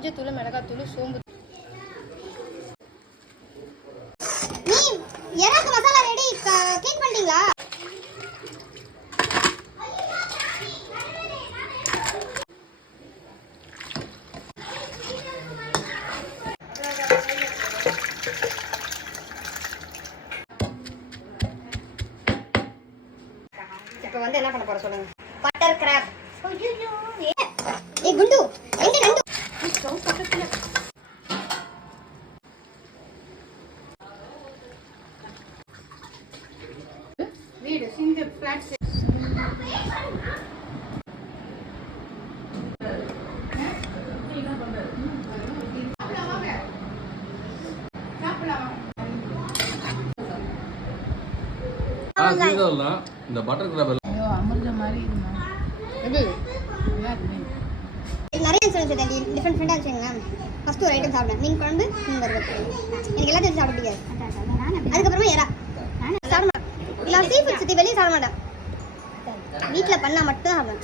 மஞ்சத்தூள், மிளகாத்தூள், சோம்பு. நீ எறாக்கு மசாலா ரெடி க்ளீன் பண்ணிட்டீங்களா? இப்போ வந்து என்ன பண்ண போற சொல்லுங்க. Butter crab. ஐயோ ஏ குண்டு எங்க நண்டு ஸ்டவ் பக்கத்துல வீடு சிங்கிள் ஃபிளாட். இந்த பட்டர் கிராப் அமிர்த மாதிரி நிறைய இன்சூரன்ஸ் இருக்குது. டிஃப்ரெண்ட் டிஃப்ரெண்டாக வச்சுக்கோங்க. ஃபஸ்ட்டு ஒரு ஐட்டம் சாப்பிடுவேன். மீன் குழம்பு, மீன் வறுவல். எனக்கு எல்லாத்தையும் சாப்பிட பிடிக்காது. அதுக்கப்புறமா எறா சாப்பிட மாட்டேன். இல்லை சீ ஃபுட் சுற்றி வெளியே சாப்பிட மாட்டேன். வீட்டில் பண்ணால் மட்டும் சாப்பிடுவேன்.